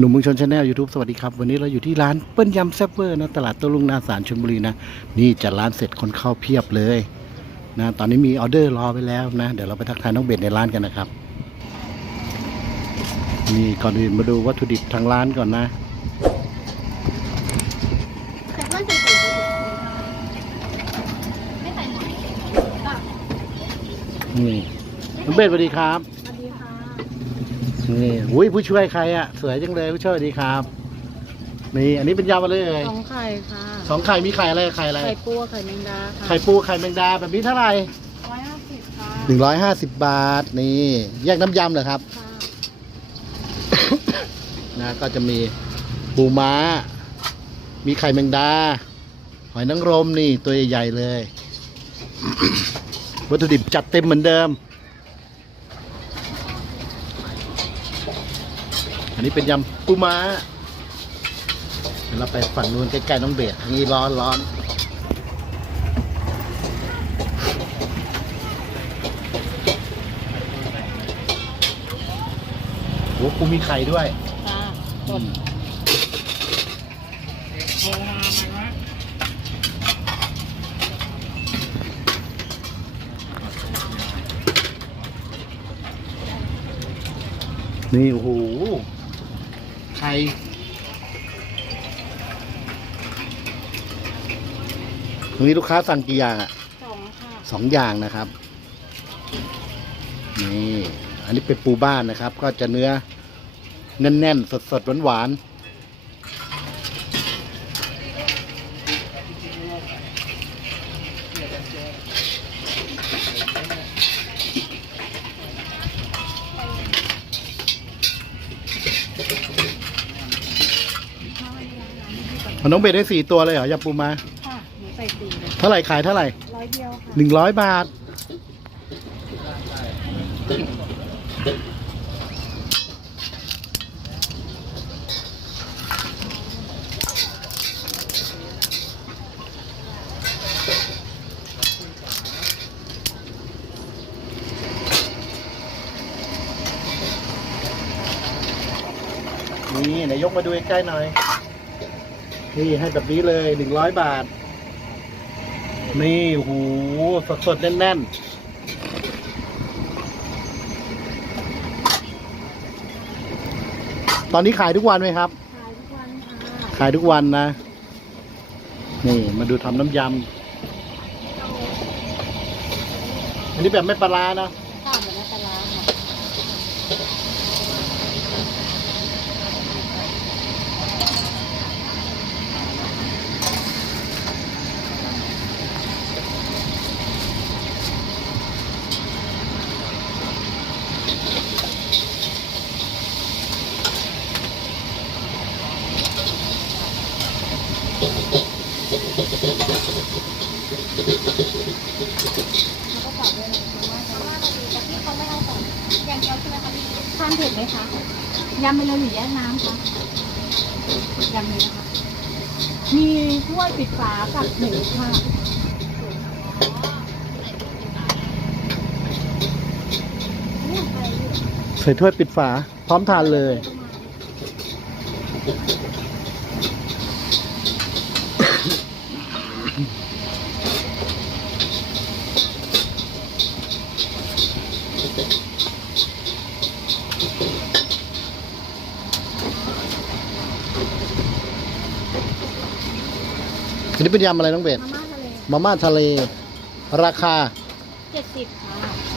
หนุ่มเมืองชนชาแนลยูทูบสวัสดีครับ วันนี้เราอยู่ที่ร้านเปิ้ลยำแซ่บเวอร์นะ ตลาดโต้ลุงนาสารชลบุรีนะ นี่จัดร้านเสร็จคนเข้าเพียบเลยนะตอนนี้มีออเดอร์รอไปแล้วนะ เดี๋ยวเราไปทักทายน้องเบสในร้านกันนะครับ นี่ก่อนอื่นมาดูวัตถุดิบทางร้านก่อนนะ นี่น้องเบสสวัสดีครับ นี่อุ้ยผู้ช่วยใครอะสวยจังเลยผู้ช่วยสวัสดีครับ นี่อันนี้เป็นยำอะไรเอ่ยสองไข่ค่ะสองไข่มีไข่อะไรกับไข่อะไรไข่ปูไข่แมงดาค่ะไข่ปูไข่แมงดาแบบนี้เท่าไหร่ร้อยห้าสิบค่ะหนึ่งร้อยห้าสิบบาท นี่ แยกน้ำยำเหรอครับค่ะนะก็จะมีปูม้า มีไข่แมงดา หอยนางรมนี่ตัวใหญ่ๆเลย วัตถุดิบจัดเต็มเหมือนเดิม อันนี้เป็นยำปูม้าเดี๋ยวเราไปฝั่งนู้นใกล้ๆน้องเบสทางนี้ร้อนร้อนโอ้ปูมีไข่ด้วยค่ะสดนี่โอ้โห ไข่ตรงนี้ลูกค้าสั่งกี่อย่างอะสองค่ะสองอย่างนะครับ นี่ อันนี้เป็นปูบ้านนะครับ ก็จะเนื้อแน่นๆ สดๆหวานๆ น้องเบสได้สี่ตัวเลยเหรอยำปูมา ค่ะหนูใส่สี่เลยเท่าไหร่ขายเท่าไหร่ร้อยเดียวค่ะ หนึ่งร้อยบาท นี่ไหนยกมาดูใกล้ๆหน่อย นี่ให้แบบนี้เลยหนึ่งร้อยบาท นี่หูสดสดๆแน่นๆตอนนี้ขายทุกวันไหมครับ ขายทุกวันค่ะ ขายทุกวันนะ นี่มาดูทำน้ำยำ อันนี้แบบไม่ปลาร้านะข้าวเหมือนน้ำปลาร้าค่ะ แล้วก็ฝากด้วยนะคะว่าว่าพอดีแต่พี่เขาไม่เอาสองอย่างเดียวใช่ไหมคะพี่ทานเผ็ดไหมคะยำไปเลยหรือแยกน้ำคะยำนี้นะคะมีถ้วยปิดฝากับหมูค่ะใส่ถ้วยปิดฝา พร้อมทานเลย อ นนี้เป็นยำอะไรน้องเบสมาม่าทะเลมาม่าทะเล ราคา เจ็ดสิบค่ะ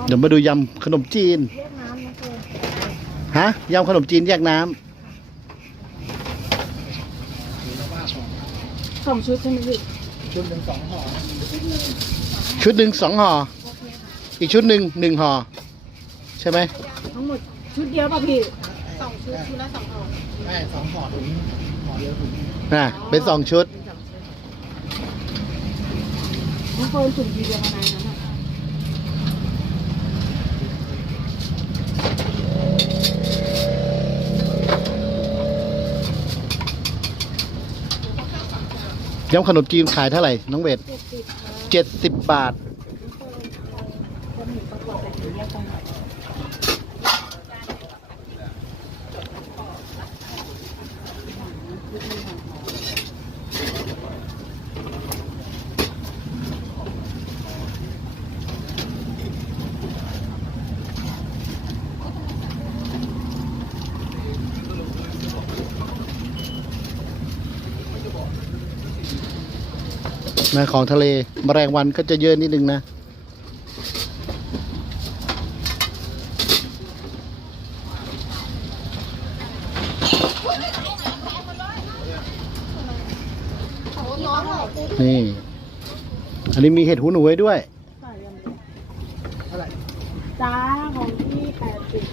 อ เดี๋ยวมาดูยำขนมจีน แยกน้ำนะเธอฮะยำขนมจีนแยกน้ำสองชุดใช่ไหมพี่ชุดหนึ่งสองห่อชุดหนึ่งสองห่อโอเคค่ะอีกชุดหนึ่งหนึ่งห่อ ใช่ไหม ทั้งหมดชุดเดียวป่ะพี่สองชุดชุดละสองห่อไม่สองห่อถุงห่อเดียวถุงน่ะ เป็นสองชุด น้องเฟิร์นถุงดีเดียวอะไรนั้นอะ ยำขนมจีนขายเท่าไหร่ น้องเบสเจ็ดสิบค่ะเจ็ดสิบบาทน้องเฟิร์นจะมีประกอบแต่ถุงแยกกัน นะของทะเลแมลงวันก็จะเยอะนิดนึงนะ นี่ อันนี้มีเห็ดหูหนูไว้ด้วยใส่ยังไงเท่าไหร่จ้าของที่แปดสิบ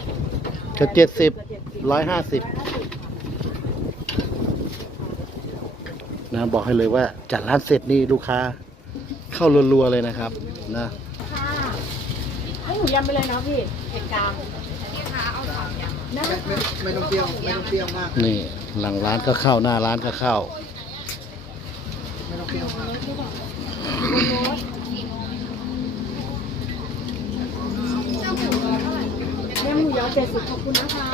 จะเจ็ดสิบร้อยห้าสิบ นะบอกให้เลยว่าจัดร้านเสร็จนี่ลูกค้า เข้ารัวๆเลยนะครับ นะค่ะให้หนูยำไปเลยนะพี่เผ็ดกลางนี่ค่ะเอาสองยำนะไม่ไม่ไม่ต้องเปรี้ยวไม่ต้องเปรี้ยวมาก นี่ หลังร้านก็เข้าหน้าร้านก็เข้า ไม่ต้องเปรี้ยวมากแม่หมูยอเจ็ดสิบขอบคุณนะคะ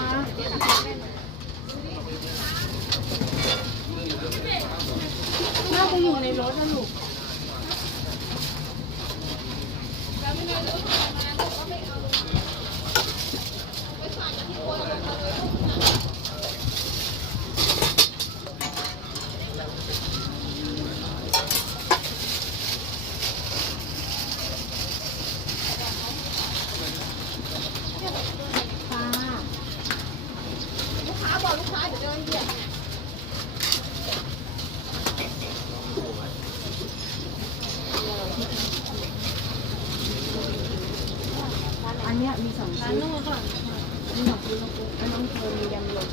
น่าจะอยู่ในรถนะลูกค่ะ อันเนี้ยมีสองชุดมีสองชุดน้องปุ๊กแล้วน้องเธอมียำรวม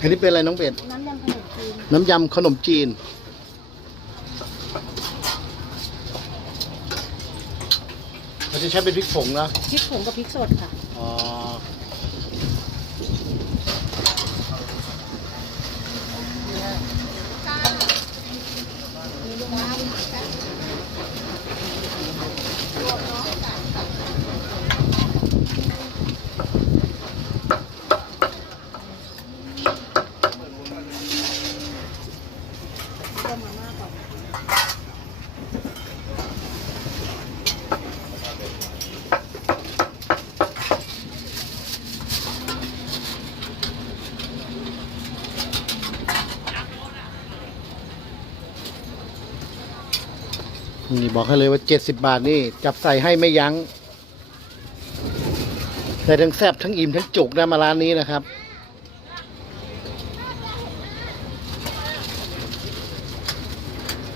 อันนี้เป็นอะไรน้องเป็ด น้ำยำขนมจีน น้ำยำขนมจีน เราจะใช้เป็นพริกผงนะพริกผงกับพริกสดค่ะ อ๋อ เนี่บอกให้เลยว่าเจ็ดสิบบาทนี่จับใส่ให้ไม่ยัง้งแต่ทั้งแซบทั้งอิ่มทั้งจุกนะมาร้านนี้นะครับ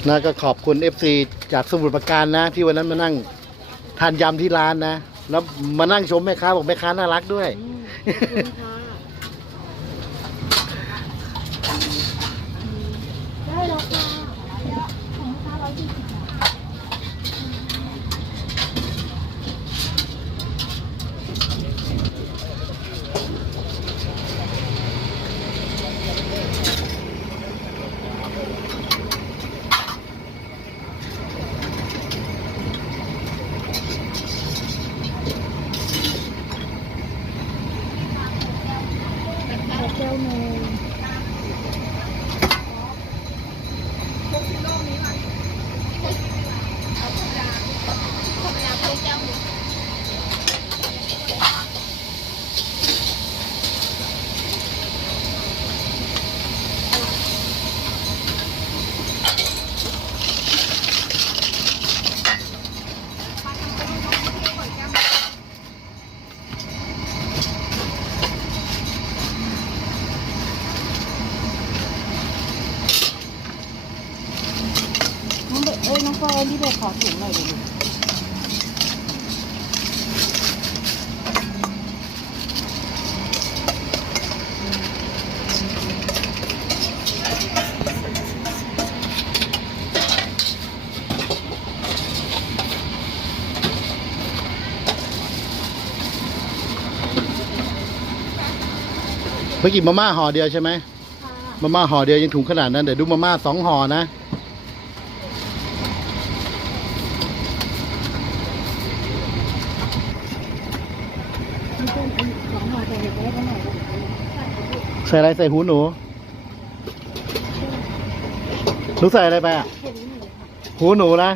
นะก็ขอบคุณ FC จากสมุทรปราการนะ ที่วันนั้นมานั่งทานยำที่ร้านนะ แล้วมานั่งชมแม่ค้าบอกแม่ค้าน่ารักด้วย ขอบคุณค่ะได้แล้วค่ะของลูกค้าร้อยยี่สิบบาท ขอแก้วหนึ่ง นที่เบสขอถุงหน่อยเดี๋ยวดู เมื่อกี้มาม่าห่อเดียวใช่ไหมค่ะมาม่าห่อเดียวยังถุงขนาดนั้นเดี๋ยวดูมาม่าสองห่อนะนี่เป็นอันสองห่อใส่เห็ดไปได้กันหน่อยลูกใส่อะไรใส่หูหนูหนูใส่อะไรไปอะเห็ดนี่หนึ่งค่ะหูหนูนะ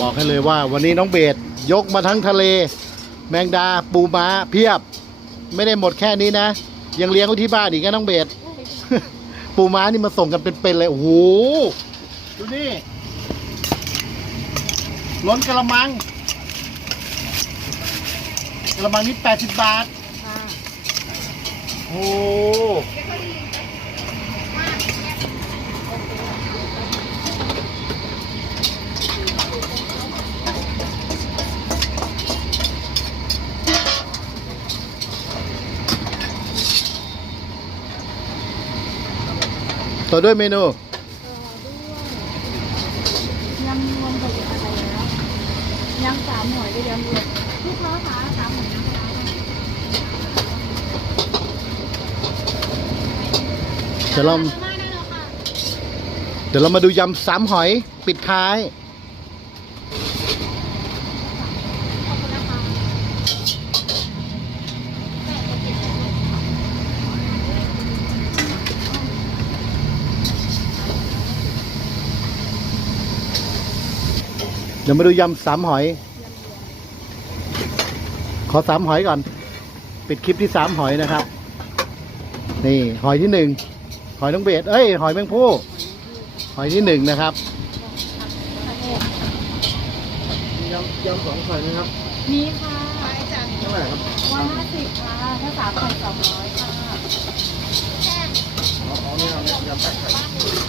บอกให้เลยว่าวันนี้น้องเบสยกมาทั้งทะเล แมงดาปูม้าเพียบ ไม่ได้หมดแค่นี้นะ ยังเลี้ยงไว้ที่บ้านอีกนะน้องเบส ปูม้านี่มาส่งกันเป็นๆเลยโอ้โหดูนี่ล้นกระมังกระมังนี่แปดสิบบาทค่ะโอ้ต่อ ด้วยเมนูต่อด้วยยำรวมกับอะไรแล้วยำสามหน่วยก็ยำรวมลูกค้าคะสามหน่วยยำปลาร้าเดี๋ยวเรามากได้แล้วค่ะเดี๋ยวเรามาดูยำสามหอยปิดท้าย ขอบคุณนะคะ เดี๋ยวมาดูยำสามหอย ขอสามหอยก่อน ปิดคลิปที่สามหอยนะครับ นี่ หอยที่หนึ่งหอยน้องเบสเอ้ย หอยแมงผู้หอยที่หนึ่งนะครับยำยำสองไข่นะครับ มีค่ะเท่าไหร่ครับวันห้าสิบค่ะถ้าสามพันสองร้อยค่ะอ๋ออ๋อนี่เอายำแปดไข่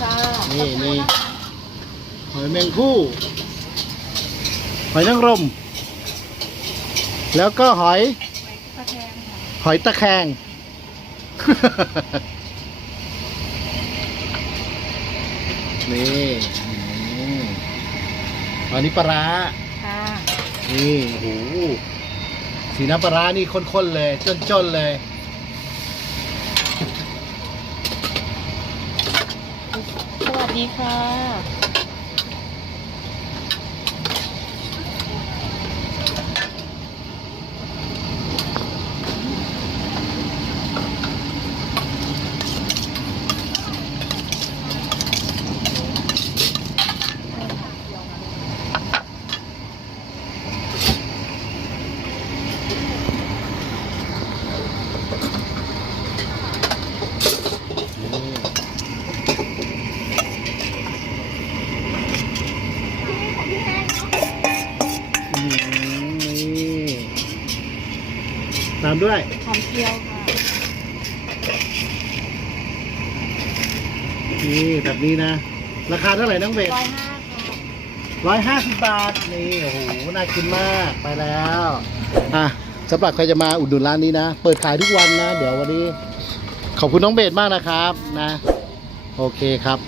จ้านี่นี่หอยแมงผู้ หอยนางรม แล้วก็หอย ตะแคงค่ะหอยตะแคง นี่อืมอันนี้ปลาร้า ค่ะนี่โอ้โหสีน้ำปลาร้านี่ข้นๆเลย จนๆเลย สวัสดีค่ะ อืมนี่ ตามด้วยหอมเจียวค่ะนี่แบบนี้นะ ราคาเท่าไหร่น้องเบสร้อยห้าค่ะร้อยห้าสิบบาท นี่โอ้โหน่ากินมากไปแล้วอะสำหรับใครจะมาอุดหนุนร้านนี้นะ เปิดขายทุกวันนะ เดี๋ยววันนี้ ขอบคุณน้องเบสมากนะครับนะ โอเคครับ